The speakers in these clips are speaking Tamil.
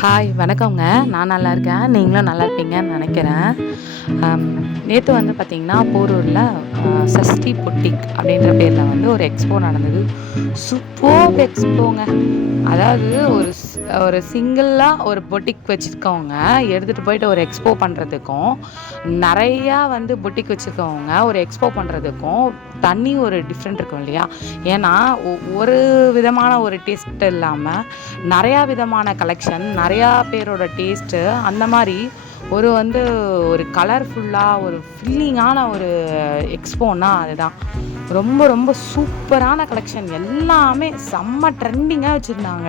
ஹாய் வணக்கங்க. நான் நல்லா இருக்கேன். நீங்களும் நல்லா இருப்பீங்கன்னு நினைக்கிறேன். நேற்று வந்து பார்த்திங்கன்னா போரூரில் சஷ்டி பொட்டிக் அப்படின்ற பேரில் வந்து ஒரு எக்ஸ்போ நடந்தது. சூப்பர்ப் எக்ஸ்போங்க. அதாவது ஒரு சிங்கிளாக ஒரு பொட்டிக் வச்சுருக்கவங்க எடுத்துகிட்டு போயிட்டு ஒரு எக்ஸ்போ பண்ணுறதுக்கும், நிறையா வந்து பொட்டிக் வச்சுருக்கவங்க ஒரு எக்ஸ்போ பண்ணுறதுக்கும் தனி ஒரு டிஃப்ரெண்ட் இருக்கும் இல்லையா? ஏன்னா ஒரு விதமான ஒரு டேஸ்ட் இல்லாமல் நிறையா விதமான கலெக்ஷன், நிறையா பேரோட டேஸ்ட்டு அந்த மாதிரி ஒரு கலர்ஃபுல்லாக ஒரு ஃபில்லிங்கான ஒரு எக்ஸ்போன்னா அதுதான். ரொம்ப ரொம்ப சூப்பரான கலெக்ஷன் எல்லாமே செம்ம ட்ரெண்டிங்காக வச்சுருந்தாங்க.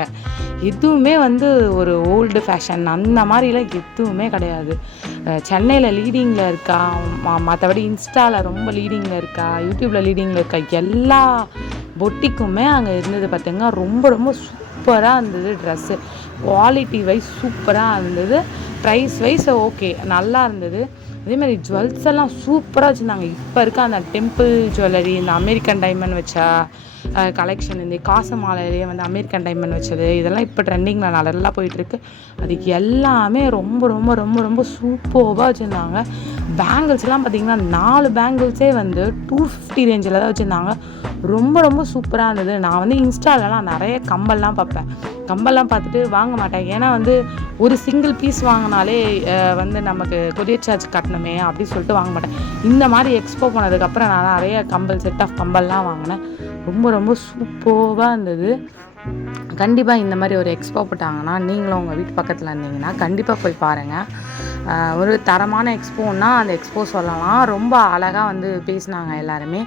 எதுவுமே வந்து ஒரு ஓல்டு ஃபேஷன் அந்த மாதிரிலாம் எதுவுமே கிடையாது. சென்னையில் லீடிங்கில் இருக்கா, மற்றபடி இன்ஸ்டாவில் ரொம்ப லீடிங்கில் இருக்கா, யூடியூப்பில் லீடிங்கில் இருக்கா, எல்லா பொட்டிக்குமே அங்கே இருந்தது பார்த்திங்கன்னா ரொம்ப ரொம்ப சூப்பராக இருந்தது. ட்ரெஸ்ஸு குவாலிட்டி வைஸ் சூப்பராக இருந்தது. ப்ரைஸ் வைஸ் ஓகே நல்லா இருந்தது. அதேமாதிரி ஜுவல்ஸ் எல்லாம் சூப்பராக வச்சுருந்தாங்க. இப்போ இருக்க அந்த டெம்பிள் ஜுவல்லரி, இந்த அமெரிக்கன் டைமண்ட் வச்ச கலெக்ஷன், இந்த காசு மாலையிலேயே வந்து அமெரிக்கன் டைமண்ட் வச்சது, இதெல்லாம் இப்போ ட்ரெண்டிங்கில் நல்லா போயிட்டுருக்கு. அதுக்கு எல்லாமே ரொம்ப ரொம்ப ரொம்ப ரொம்ப சூப்பராக வச்சுருந்தாங்க. பேங்கிள்ஸ்லாம் பார்த்திங்கன்னா 4 பேங்கிள்ஸே வந்து 250 ரேஞ்சில் தான் வச்சுருந்தாங்க. ரொம்ப ரொம்ப சூப்பராக இருந்தது. நான் வந்து இன்ஸ்டாலலாம் நிறைய கம்பல்லாம் பார்ப்பேன். கம்பல்லாம் பார்த்துட்டு வாங்க மாட்டேன். ஏன்னா வந்து ஒரு சிங்கிள் பீஸ் வாங்கினாலே வந்து நமக்கு கொரியர் சார்ஜ் கட்டணுமே அப்படின்னு சொல்லிட்டு வாங்க மாட்டேன். இந்த மாதிரி எக்ஸ்போ போனதுக்கப்புறம் நான் நிறைய செட் ஆஃப் கம்பல்லாம் வாங்கினேன். ரொம்ப ரொம்ப சூப்பராக இருந்தது. கண்டிப்பாக இந்த மாதிரி ஒரு எக்ஸ்போ போட்டாங்கன்னா நீங்களும் உங்கள் வீட்டு பக்கத்தில் இருந்தீங்கன்னா கண்டிப்பாக போய் பாருங்கள். ஒரு தரமான எக்ஸ்போன்னா அந்த எக்ஸ்போ சொல்லலாம். ரொம்ப அழகாக வந்து பேசினாங்க எல்லாருமே.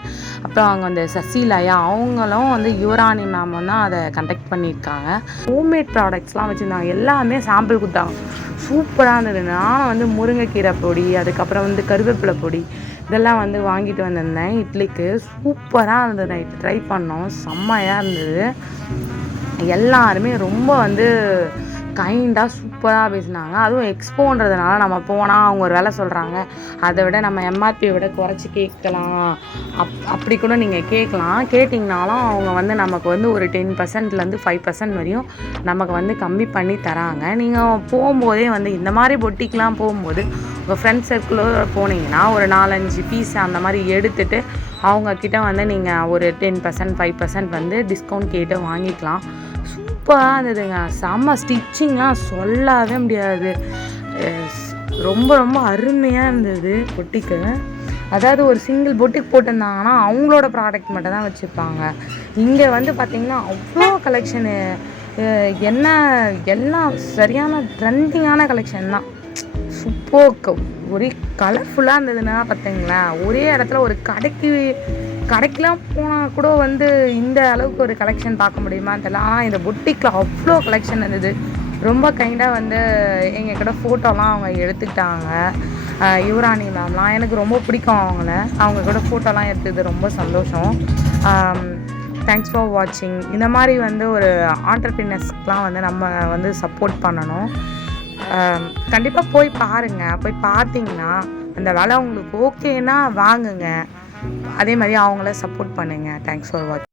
அப்புறம் அவங்க வந்து சசிலயா அவங்களும் வந்து யுவராணி மேம் தான் அதை கண்டக்ட் பண்ணியிருக்காங்க. ஹோம்மேட் ப்ராடக்ட்ஸ்லாம் வச்சுருந்தாங்க. எல்லாமே சாம்பிள் கொடுத்தாங்க. சூப்பராக இருந்தது. நானும் வந்து முருங்கைக்கீரை பொடி, அதுக்கப்புறம் வந்து கருவேப்பிலை பொடி இதெல்லாம் வந்து வாங்கிட்டு வந்திருந்தேன் இட்லிக்கு. சூப்பராக இருந்தது. நைட்டு ட்ரை பண்ணோம். செம்மையாக இருந்தது. எல்லாருமே ரொம்ப வந்து கைண்டாக சூப்பராக பேசினாங்க. அதுவும் எக்ஸ்போன்றதுனால நம்ம போனால் அவங்க ஒரு வேலை சொல்கிறாங்க, அதை விட நம்ம எம்ஆர்பியை விட குறைச்சி கேட்கலாம். அப்படி கூட நீங்கள் கேட்கலாம். கேட்டிங்கனாலும் அவங்க வந்து நமக்கு வந்து ஒரு 10%லேருந்து 5% வரையும் நமக்கு வந்து கம்மி பண்ணி தராங்க. நீங்கள் போகும்போதே வந்து இந்த மாதிரி பொட்டிக்கெலாம் போகும்போது உங்கள் ஃப்ரெண்ட்ஸ் சர்க்கிளோடு போனீங்கன்னா ஒரு 4-5 பீஸ் அந்த மாதிரி எடுத்துகிட்டு அவங்கக்கிட்ட வந்து நீங்கள் ஒரு 10% 5% வந்து டிஸ்கவுண்ட் கேட்டு வாங்கிக்கலாம். சூப்பராக இருந்ததுங்க. செம்ம ஸ்டிச்சிங்லாம் சொல்லவே முடியாது. ரொம்ப ரொம்ப அருமையாக இருந்தது பொட்டிக்கு. அதாவது ஒரு சிங்கிள் பொட்டிக் போட்டிருந்தாங்கன்னா அவங்களோட ப்ராடக்ட் மட்டும் தான் வச்சுருப்பாங்க. இங்கே வந்து பார்த்திங்கன்னா அவ்வளோ கலெக்ஷனு, என்ன எல்லாம் சரியான ட்ரெண்டிங்கான கலெக்ஷன் தான். சூப்பர். ஒரே கலர்ஃபுல்லாக இருந்ததுன்னா பார்த்திங்களேன். ஒரே இடத்துல ஒரு கடைக்கெலாம் போனால் கூட வந்து இந்த அளவுக்கு ஒரு கலெக்ஷன் பார்க்க முடியுமான்னு தெரியல. ஆனால் இந்த பொட்டிக்கில் அவ்வளோ கலெக்ஷன் இருந்தது. ரொம்ப கைண்டாக வந்து எங்கள் கூட ஃபோட்டோலாம் அவங்க எடுத்துக்கிட்டாங்க. யுவராணி மேம்லாம் எனக்கு ரொம்ப பிடிக்கும். அவங்க கூட ஃபோட்டோலாம் எடுத்தது ரொம்ப சந்தோஷம். தேங்க்ஸ் ஃபார் வாட்சிங். இந்த மாதிரி வந்து ஒரு ஆண்டர்பிரினர்ஸ்க்கெலாம் வந்து நம்ம வந்து சப்போர்ட் பண்ணணும். கண்டிப்பாக போய் பாருங்கள். போய் பார்த்தீங்கன்னா அந்த வேலை உங்களுக்கு ஓகேன்னா வாங்குங்க. அதே மாதிரி அவங்கள சப்போர்ட் பண்ணுங்கள். தேங்க்ஸ் ஃபார் வாட்சிங்.